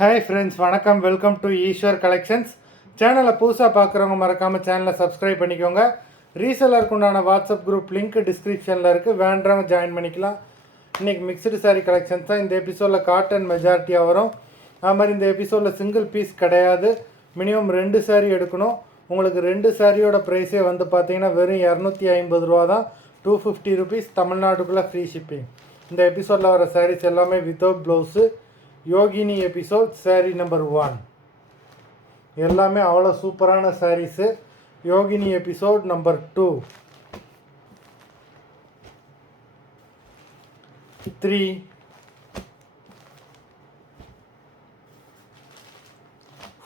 Hi friends, வணக்கம். Welcome to Eswar collections. சேனலை புதுசாக பார்க்குறவங்க மறக்காமல் சேனலை சப்ஸ்கிரைப் பண்ணிக்கோங்க. ரீசெல்லருக்கு உண்டான வாட்ஸ்அப் குரூப் லிங்க் டிஸ்கிரிப்ஷனில் இருக்குது, வேண்டவங்க ஜாயின் பண்ணிக்கலாம். இன்றைக்கி மிக்சடு சாரீ கலெக்ஷன்ஸ் தான். இந்த எபிசோடில் காட்டன் மெஜாரிட்டியாக வரும். அது மாதிரி இந்த எபிசோடில் சிங்கிள் பீஸ் கிடையாது, மினிமம் 2 சாரீ எடுக்கணும். உங்களுக்கு 2 சாரியோட ப்ரைஸே வந்து பார்த்தீங்கன்னா வெறும் 250 ரூபா தான். 250 ருபீஸ், தமிழ்நாட்டுக்குள்ளே ஃப்ரீ ஷிப்பிங். இந்த எபிசோடில் வர சாரீஸ் எல்லாமே without blouse. Yogini episode sari number 1 எல்லாமே அவ்வளோ சூப்பரான சாரீஸு. யோகினி எபிசோட் நம்பர் 2, 3,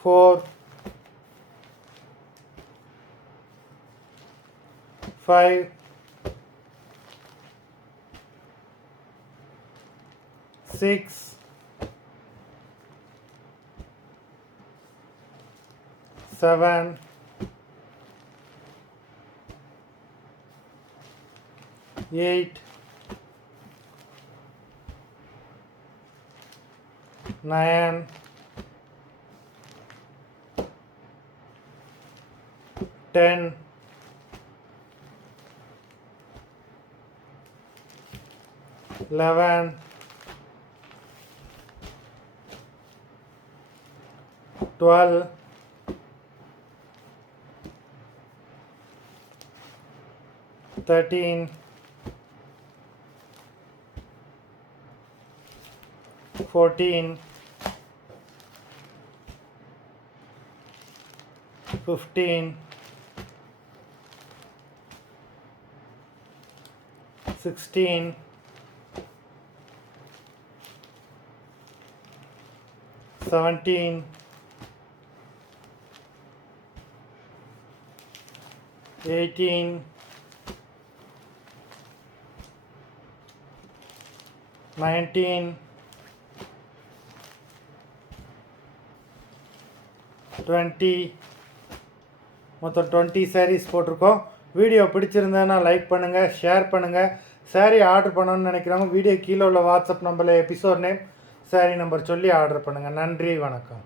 4, 5, 6, 7, 8, 9, 10, 11, 12, 13, 14, 15, 16, 17, 18, 19, 20, மொத்தம் 20 சாரீஸ் போட்டிருக்கோம். வீடியோ பிடிச்சிருந்தேன்னா லைக் பண்ணுங்கள், ஷேர் பண்ணுங்கள். சாரீ ஆர்டர் பண்ணணும்னு நினைக்கிறவங்க வீடியோ கீழே உள்ள வாட்ஸ்அப் நம்பரில் எபிசோட் நேம், சாரீ நம்பர் சொல்லி ஆர்டர் பண்ணுங்கள். நன்றி, வணக்கம்.